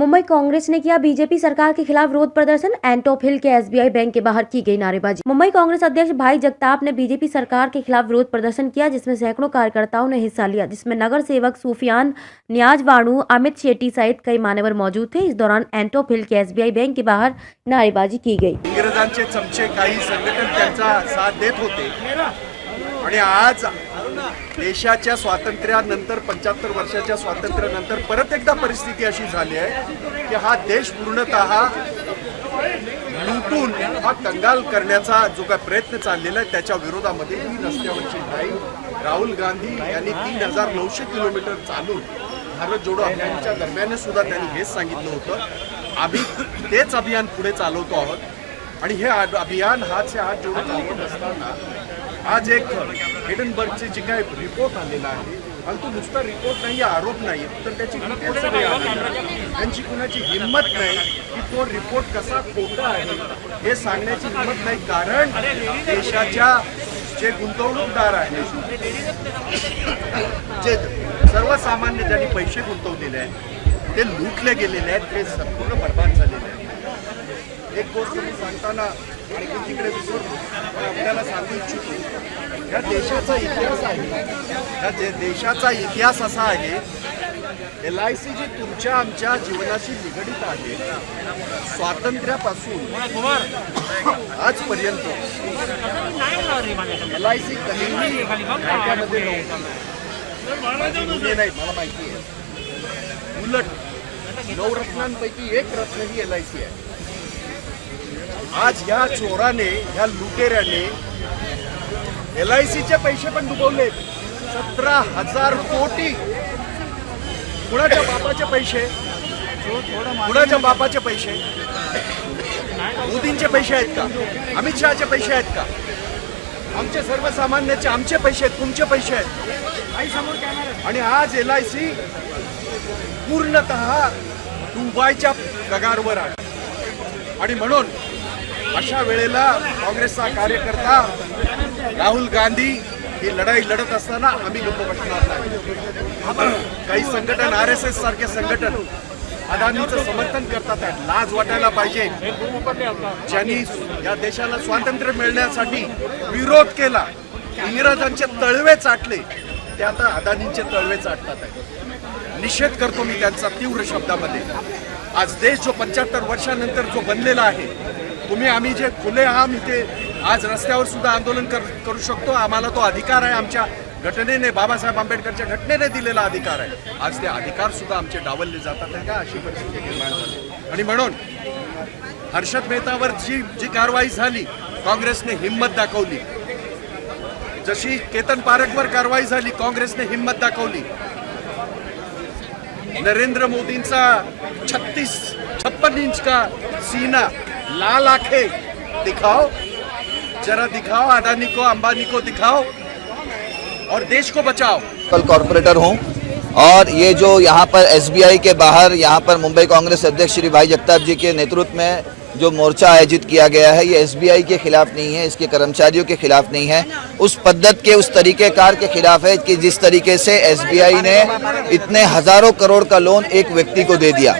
मुंबई कांग्रेस ने किया बीजेपी सरकार के खिलाफ विरोध प्रदर्शन। एंटॉप हिल के एसबीआई बैंक के बाहर की गई नारेबाजी। मुंबई कांग्रेस अध्यक्ष भाई जगताप ने बीजेपी सरकार के खिलाफ विरोध प्रदर्शन किया, जिसमें सैकड़ों कार्यकर्ताओं ने हिस्सा लिया, जिसमें नगर सेवक सूफियान नियाज वाणु, अमित शेट्टी सहित कई मान्यवर मौजूद थे। इस दौरान एंटॉप हिल के एसबीआई बैंक के बाहर नारेबाजी की गई। इंग्रजांचे चमचे काही संघटन त्यांचा साथ देत होते आणि आज देशाच्या स्वातंत्र्यानंतर 75 वर्षाच्या स्वातंत्र्यानंतर परत एकदा परिस्थिती अशी झाली आहे की हा देश पूर्णतः लुटून हा कंगाल करण्याचा जो काय प्रयत्न चाललेला आहे त्याच्या विरोधामध्ये ही रस्त्यावरची ड्राईव्ह राहुल गांधी यांनी 3900 किलोमीटर चालून भारत जोडो अभियानाच्या दरम्यान सुद्धा त्यांनी हेच सांगितलं होतं। आम्ही तेच अभियान पुढे चालवतो आहोत आणि हे अभियान हात से हात जोडून चालवत असताना आज एक हिडनबर्गचे जे काय रिपोर्ट आलेला आहे आणि तो नुसता रिपोर्ट नाही, आरोप नाही, तर त्याची डिटेल्स सगळे आलेले, त्यांची कुणाची हिंमत नाही की तो रिपोर्ट कसा खोटा आहे हे सांगण्याची हिंमत नाही। कारण देशाच्या जे गुंतवणूकदार आहेत, जे सर्वसामान्य ज्यांनी पैसे गुंतवलेले आहेत ते लुटले गेलेले आहेत, ते संपूर्ण बर्बाद झालेले आहेत। एक गोष्ट मी सांगताना आणि तिकडे विसरतो, पण आपल्याला सांगू इच्छितो, या देशाचा इतिहास आहे, या देशाचा इतिहास असा आहे, LIC जी तुमच्या आमच्या जीवनाशी निगडित आहे, स्वातंत्र्यापासून आजपर्यंत LIC कधीही खात्यामध्ये नव्हती। माझी मुली नाही, मला माहिती आहे। उलट 9 रत्नांपैकी एक रत्न ही LIC आहे। आज ह्या चोराने, ह्या लुटेऱ्याने LICचे पैसे पण डुबवले। 17,000 कोटी कुणाच्या बापाचे पैसे, कुणाच्या बापाचे पैसे, मोदींचे पैसे आहेत का, अमित शहाचे पैसे आहेत का, आमचे सर्वसामान्याचे आमचे पैसे आहेत, तुमचे पैसे आहेत। आणि आज LIC पूर्णतः डुबायच्या कगारवर आहे। आणि म्हणून अशा वेळेला काँग्रेसचा कार्यकर्ता राहुल गांधी ही लढाई लढत असताना आम्ही गप्प बसणार नाही। काही संघटन, RSS सारखे संघटन अदानीचं समर्थन करतात आहेत। लाज वाटायला पाहिजे। ज्यांनी या देशाला स्वातंत्र्य मिळण्यासाठी विरोध केला, इंग्रजांचे तळवे चाटले, ते आता अदानींचे तळवे चाटतात आहेत। निषेध करतो मी त्यांचा तीव्र शब्दामध्ये। आज देश जो 75 वर्षानंतर जो बनलेला आहे, तुम्ही आम्ही जे खुले आम इथे आज रस्त्यावर सुद्धा आंदोलन करू शकतो, आम्हाला तो अधिकार आहे। आमच्या घटनेने, बाबासाहेब आंबेडकरच्या घटनेने दिलेला अधिकार आहे। आज ते अधिकार सुद्धा आमचे डावलले जातात का, अशी परिस्थिती निर्माण झाली। आणि म्हणून हर्षद मेहतावर जी कारवाई झाली, काँग्रेसने हिंमत दाखवली। जशी केतन पारखवर कारवाई झाली, काँग्रेसने हिंमत दाखवली। नरेंद्र मोदींचा 56 इंच का सीना, लाल आंखें दिखाओ, जरा दिखाओ, अदानी को, अंबानी को दिखाओ और देश को बचाओ। कल कॉर्पोरेटर हूँ और ये जो यहाँ पर SBI के बाहर यहाँ पर मुंबई कांग्रेस अध्यक्ष श्री भाई जगताप जी के नेतृत्व में जो मोर्चा आयोजित किया गया है, ये SBI के खिलाफ नहीं है, इसके कर्मचारियों के खिलाफ नहीं है, उस पद्धत के, उस तरीकेकार के खिलाफ है कि जिस तरीके से SBI ने इतने हजारों करोड़ का लोन एक व्यक्ति को दे दिया।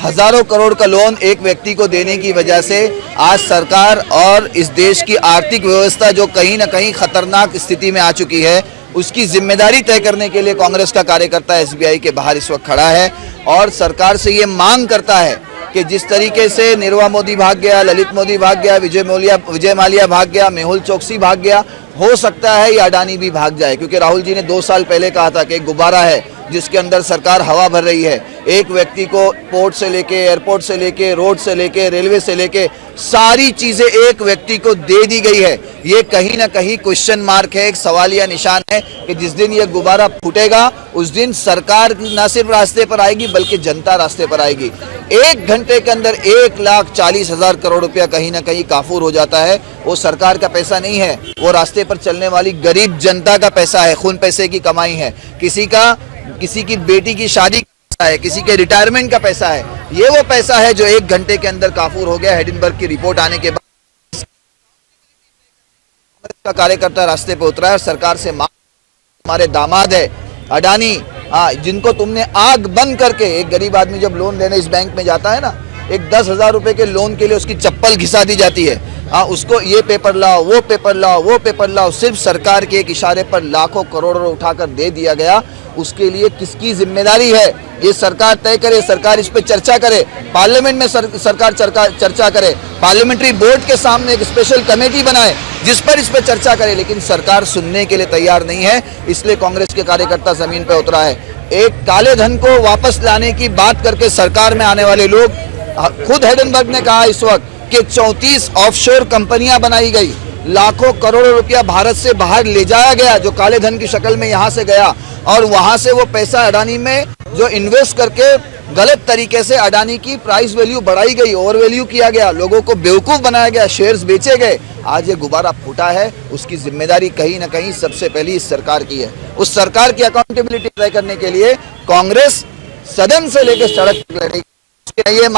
हजारों करोड़ का लोन एक व्यक्ति को देने की वजह से आज सरकार और इस देश की आर्थिक व्यवस्था जो कहीं ना कहीं खतरनाक स्थिति में आ चुकी है, उसकी जिम्मेदारी तय करने के लिए कांग्रेस का कार्यकर्ता SBI के बाहर इस वक्त खड़ा है और सरकार से ये मांग करता है कि जिस तरीके से निर्वा मोदी भाग गया, ललित मोदी भाग गया, विजय माल्या भाग गया, मेहुल चोकसी भाग गया, हो सकता है ये अडानी भी भाग जाए। क्योंकि राहुल जी ने 2 साल पहले कहा था कि एक गुब्बारा है जिसके अंदर सरकार हवा भर रही है। एक व्यक्ति को पोर्ट से लेके, एयरपोर्ट से लेके, रोड से लेके, रेलवे से लेके सारी चीजें एक व्यक्ति को दे दी गई है। ये कहीं ना कहीं क्वेश्चन मार्क है, एक सवालिया निशान है कि जिस दिन ये गुब्बारा फूटेगा उस दिन सरकार न सिर्फ रास्ते पर आएगी बल्कि जनता रास्ते पर आएगी। 1 घंटे के अंदर 1,40,000 करोड़ रुपया कहीं ना कहीं काफूर हो जाता है। वो सरकार का पैसा नहीं है, वो रास्ते पर चलने वाली गरीब जनता का पैसा है, खून पैसे की कमाई है, किसी की बेटी की शादी है, किसी के रिटायरमेंट का पैसा है। ये वो पैसा है जो 1 घंटे के अंदर काफूर हो गया। हिडनबर्ग की रिपोर्ट आने के बाद का कार्यकर्ता रास्ते पे उतरा है और सरकार से मांग, हमारे दामाद है अडानी, हाँ, जिनको तुमने आग बंद करके, एक गरीब आदमी जब लोन लेने इस बैंक में जाता है ना, एक 10,000 रुपए के लोन के लिए उसकी चप्पल घिसा दी जाती है। हाँ, उसको ये पेपर लाओ, वो पेपर लाओ, वो पेपर लाओ, सिर्फ सरकार के एक इशारे पर लाखों करोड़ों उठाकर दे दिया गया। उसके लिए किसकी जिम्मेदारी है, ये सरकार तय करे, सरकार इस पे चर्चा करे, पार्लियामेंट में सरकार चर्चा करे, पार्लियामेंट्री बोर्ड के सामने एक स्पेशल कमेटी बनाए जिस पर इस पे चर्चा करे, लेकिन सरकार सुनने के लिए तैयार नहीं है। इसलिए कांग्रेस के कार्यकर्ता जमीन पे उतरा है। एक काले धन को वापस लाने की बात करके सरकार में आने वाले लोग, खुद हिडेनबर्ग ने कहा इस वक्त कि 34 ऑफशोर कंपनियां बनाई गई, लाखों करोड़ों रुपया भारत से बाहर ले जाया गया जो काले धन की शक्ल में यहां से गया, और वहां से वो पैसा अडानी में जो इन्वेस्ट करके गलत तरीके से अडानी की प्राइस वैल्यू बढ़ाई गई, ओवर वैल्यू किया गया, लोगों को बेवकूफ बनाया गया, शेयर्स बेचे गए। आज ये गुब्बारा फूटा है, उसकी जिम्मेदारी कहीं ना कहीं सबसे पहली इस सरकार की है। उस सरकार की अकाउंटेबिलिटी तय करने के लिए कांग्रेस सदन से लेकर सड़क तक लड़ेगी। मैं ये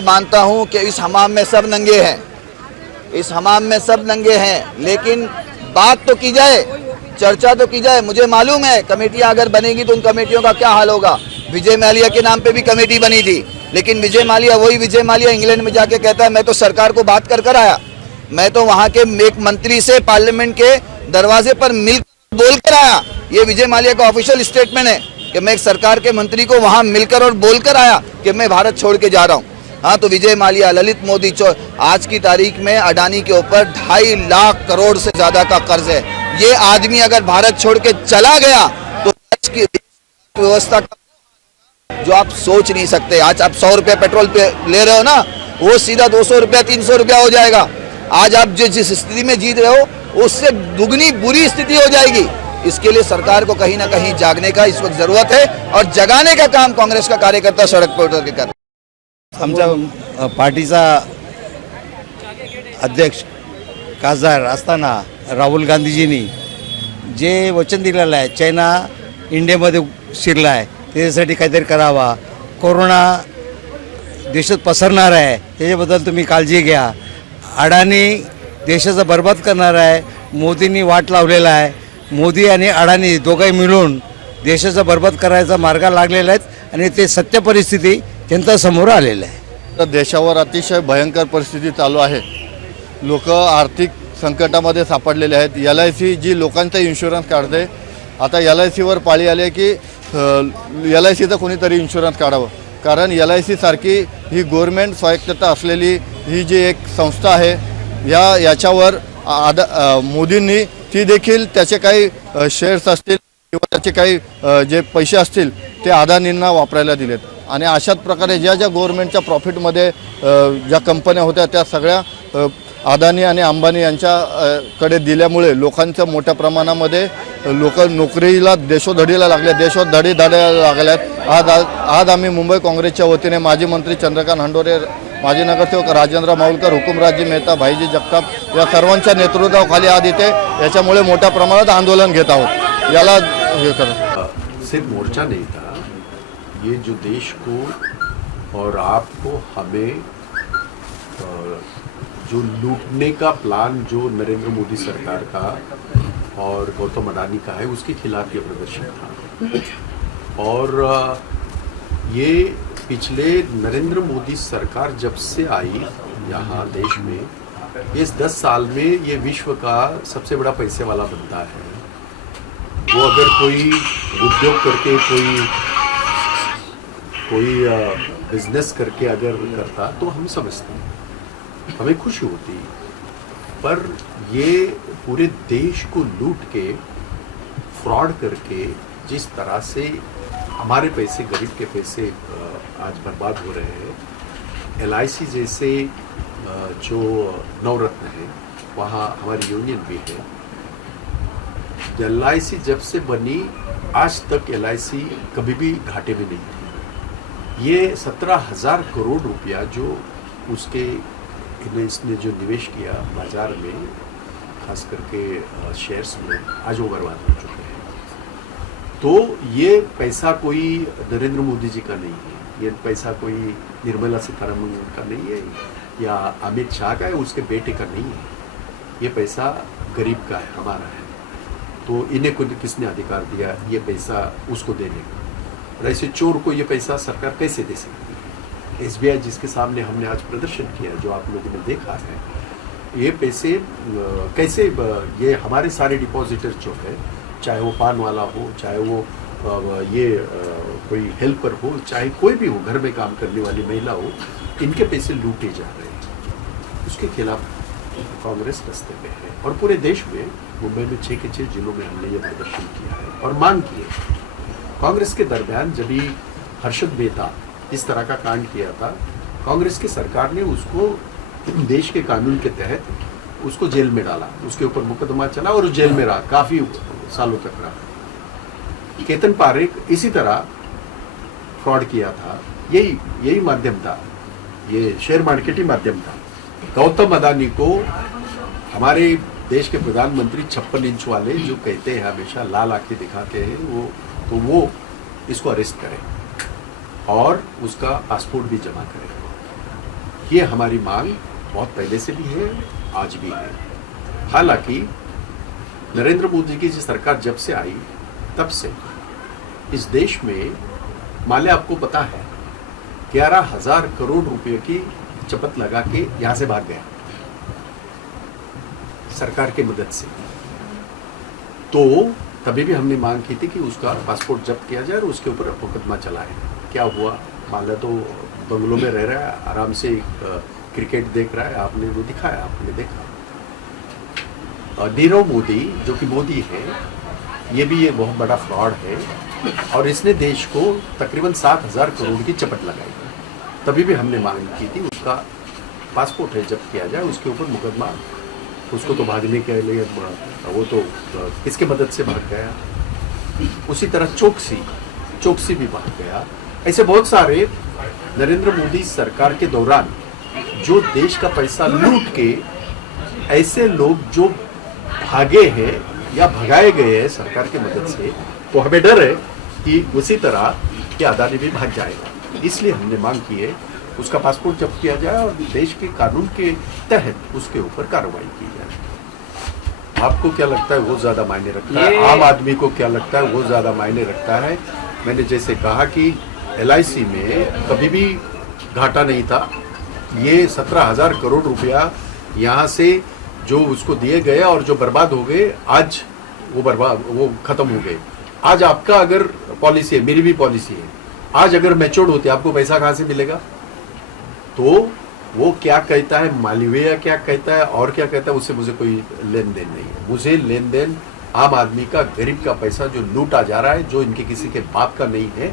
मानता हूं कि इस हमाम में सब नंगे हैं, इस हमाम में सब नंगे हैं, लेकिन बात तो की जाए, चर्चा तो की जाए। मुझे मालूम है कमेटियां अगर बनेगी तो उन कमेटियों का क्या हाल होगा। विजय माल्या के नाम पे भी कमेटी बनी थी, लेकिन विजय माल्या इंग्लैंड में जाके कहता है मैं तो सरकार को बात कर आया, मैं तो वहां के एक मंत्री से पार्लियामेंट के दरवाजे पर मिलकर बोलकर आया। ये विजय माल्या का ऑफिशियल स्टेटमेंट है कि मैं एक सरकार के मंत्री को वहां मिलकर और बोलकर आया कि मैं भारत छोड़ के जा रहा हूं। हाँ, तो विजय माल्या, ललित मोदी, आज की तारीख में अडानी के ऊपर 2.5 लाख करोड़ से ज्यादा का कर्ज है। ये आदमी अगर भारत छोड़ के चला गया तो देश की व्यवस्था जो आप सोच नहीं सकते। आज आप 100 रुपये पेट्रोल पे ले रहे हो ना, वो सीधा 200 रुपया 300 रुपया हो जाएगा। आज आप जिस स्थिति में जीत रहे हो उससे दुगनी बुरी स्थिति हो जाएगी। इसके लिए सरकार को कहीं ना कहीं जागने का इस वक्त जरूरत है, और जगाने का काम कांग्रेस का कार्यकर्ता सड़क पर उतर के कर। आमच्या पार्टीचा अध्यक्ष खासदार असताना राहुल गांधीजींनी जे वचन दिलेलं आहे, चायना इंडियामध्ये शिरला आहे, त्याच्यासाठी काहीतरी करावा, कोरोना देशात पसरणार आहे, त्याच्याबद्दल तुम्ही काळजी घ्या, अडाणी देशाचा बर्बाद करणार आहे, मोदींनी वाट लावलेला आहे, मोदी आणि अडाणी दोघंही मिळून देशाचा बर्बाद करायचा मार्ग लागलेला आहेत आणि ते सत्य परिस्थिती जनतासमोर आलेलं आहे। तर देशावर अतिशय भयंकर परिस्थिती चालू आहे। लोक आर्थिक संकटामध्ये सापडलेले आहेत। LIC जी लोकांचा इन्शुरन्स काढते, आता LICवर पाळी आली की LICचा कोणीतरी इन्शुरन्स काढावं, कारण LIC सारखी ही गव्हर्नमेंट स्वायत्तता असलेली ही जी एक संस्था आहे, याच्यावर मोदींनी ती देखील त्याचे काही शेअर्स असतील किंवा त्याचे काही जे पैसे असतील ते अदानींना वापरायला दिलेत, आणि अशाच प्रकारे ज्या गव्हर्नमेंटच्या प्रॉफिटमध्ये ज्या कंपन्या होत्या त्या सगळ्या अदानी आणि अंबानी यांच्याकडे दिल्यामुळे लोकांच्या मोठ्या प्रमाणामध्ये लोक नोकरीला देशोधडीला लागल्यात। आज आम्ही मुंबई काँग्रेसच्या वतीने माजी मंत्री चंद्रकांत हंडोरे, माजी नगरसेवक राजेंद्र माऊलकर, हुकुमराजी मेहता, भाईजी जगताप या सर्वांच्या नेतृत्वाखाली आज इथे याच्यामुळे मोठ्या प्रमाणात आंदोलन घेत आहोत। याला हे करा, सिर्फ मोर्चा नहीं था, ये जो देश को और आपको हमें जो लूटने का प्लान जो नरेंद्र मोदी सरकार का और गौतम अडानी का है उसके खिलाफ ये प्रदर्शन था। और ये पिछले नरेंद्र मोदी सरकार जब से आई यहाँ देश में, इस 10 साल में ये विश्व का सबसे बड़ा पैसे वाला बंदा है। वो अगर कोई उद्योग करके कोई बिजनेस करके अगर करता तो हम समझते हैं, हमें खुशी होती, पर ये पूरे देश को लूट के फ्रॉड करके जिस तरह से हमारे पैसे, गरीब के पैसे आज बर्बाद हो रहे हैं। LIC जैसे जो नवरत्न है वहाँ हमारी यूनियन भी है। LIC जब से बनी आज तक LIC कभी भी घाटे में नहीं थी। ये 17,000 करोड़ रुपया जो उसके इसने जो निवेश किया बाजार में, खास करके शेयर्स में, आज वो बर्बाद हो चुके हैं। तो ये पैसा कोई नरेंद्र मोदी जी का नहीं है, ये पैसा कोई निर्मला सीतारमण का नहीं है या अमित शाह का है, उसके बेटे का नहीं है। ये पैसा गरीब का है, हमारा है। तो इन्हें को किसने अधिकार दिया ये पैसा उसको देने का? और ऐसे चोर को ये पैसा सरकार कैसे दे सकती है? एसबीआई जिसके सामने हमने आज प्रदर्शन किया, जो आप लोगों ने देखा है, ये पैसे कैसे ये हमारे सारे डिपॉजिटर जो है, चाहे वो पान वाला हो, चाहे वो कोई हेल्पर हो, चाहे कोई भी हो, घर में काम करने वाली महिला हो, इनके पैसे लूटे जा रहे हैं। उसके खिलाफ कांग्रेस रास्ते पे है और पूरे देश में मुंबई में 6 के 6 जिलों में हमने ये प्रदर्शन किया है और मांग की है। कांग्रेस के दरमियान जब भी हर्षद मेहता इस तरह का कांड किया था, कांग्रेस की सरकार ने उसको देश के कानून के तहत उसको जेल में डाला, उसके ऊपर मुकदमा चला और जेल में रहा, काफी सालों तक रहा। केतन पारेख इसी तरह फ्रॉड किया था, यही माध्यम था, ये शेयर मार्केट ही माध्यम था। गौतम अदानी को हमारे देश के प्रधानमंत्री 56 इंच वाले जो कहते हैं हमेशा लाल आंखें दिखाते हैं, वो इसको अरेस्ट करें और उसका पासपोर्ट भी जमा करें। ये हमारी मांग बहुत पहले से भी है, आज भी है। हालांकि नरेंद्र मोदी की सरकार जब से आई तब से इस देश में माले आपको पता है 11,000 करोड़ रुपए की चपत लगा के यहां से भाग गया सरकार की मदद से। तो तभी भी हमने मांग की थी कि उसका पासपोर्ट जब्त किया जाए और उसके ऊपर मुकदमा चलाए। क्या हुआ? माला तो बंगलों में रह रहा है, आराम से क्रिकेट देख रहा है, आपने वो दिखाया, आपने देखा। नीरव मोदी जो कि मोदी है, ये बहुत बड़ा फ्रॉड है और इसने देश को तकरीबन 7,000 करोड़ की चपत लगाई। तभी भी हमने मांग की थी उसका पासपोर्ट है जब्त किया जाए, उसके ऊपर मुकदमा। उसको तो भागने के लिए वो तो किसके मदद से भाग गया। उसी तरह चोकसी भी भाग गया। ऐसे बहुत सारे नरेंद्र मोदी सरकार के दौरान जो देश का पैसा लूट के ऐसे लोग जो भागे हैं या भगाए गए हैं सरकार की मदद से, तो हमें डर है कि उसी तरह कि अदानी भी भाग जाएगा। इसलिए हमने मांग की है उसका पासपोर्ट जब्त किया जाए और देश के कानून के तहत उसके ऊपर कार्रवाई की जाए। आपको क्या लगता है वो ज्यादा मायने रखता है? आम आदमी को क्या लगता है वो ज्यादा मायने रखता है? मैंने जैसे कहा कि LIC में कभी भी घाटा नहीं था। ये 17,000 करोड़ रुपया यहाँ से जो उसको दिए गए और जो बर्बाद हो गए, आज वो खत्म हो गए। आज आपका अगर पॉलिसी है, मेरी भी पॉलिसी है, आज अगर मैच्योर्ड होते आपको पैसा कहाँ से मिलेगा? तो वो क्या कहता है, मालवीय क्या कहता है और क्या कहता है, उससे मुझे कोई लेन देन नहीं है। मुझे लेन देन आम आदमी का, गरीब का पैसा जो लूटा जा रहा है, जो इनके किसी के बाप का नहीं है,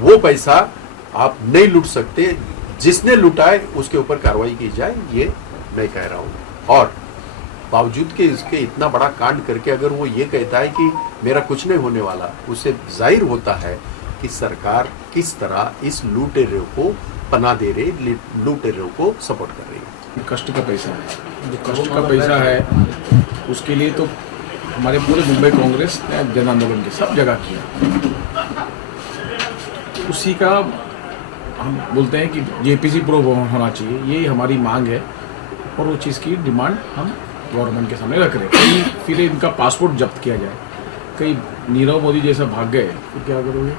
वो पैसा आप नहीं लूट सकते। जिसने लूटा है उसके ऊपर कार्रवाई की जाए, ये मैं कह रहा हूँ। और बावजूद के इसके इतना बड़ा कांड करके अगर वो ये कहता है कि मेरा कुछ नहीं होने वाला, उससे जाहिर होता है कि सरकार किस तरह इस लूटेरों को पनाह दे रही, लूटेरों को सपोर्ट कर रही है। कष्ट का पैसा है, जो कष्ट का पैसा है उसके लिए तो हमारे पूरे मुंबई कांग्रेस ने जन आंदोलन के सब जगह किया। उसी का हम बोलते हैं कि JPC प्रूव होना चाहिए, यही हमारी मांग है और वो चीज़ की डिमांड हम गवर्नमेंट के सामने रख रहे हैं। कहीं फिर इनका पासपोर्ट जब्त किया जाए, कहीं नीरव मोदी जैसा भाग गए तो क्या करोगे?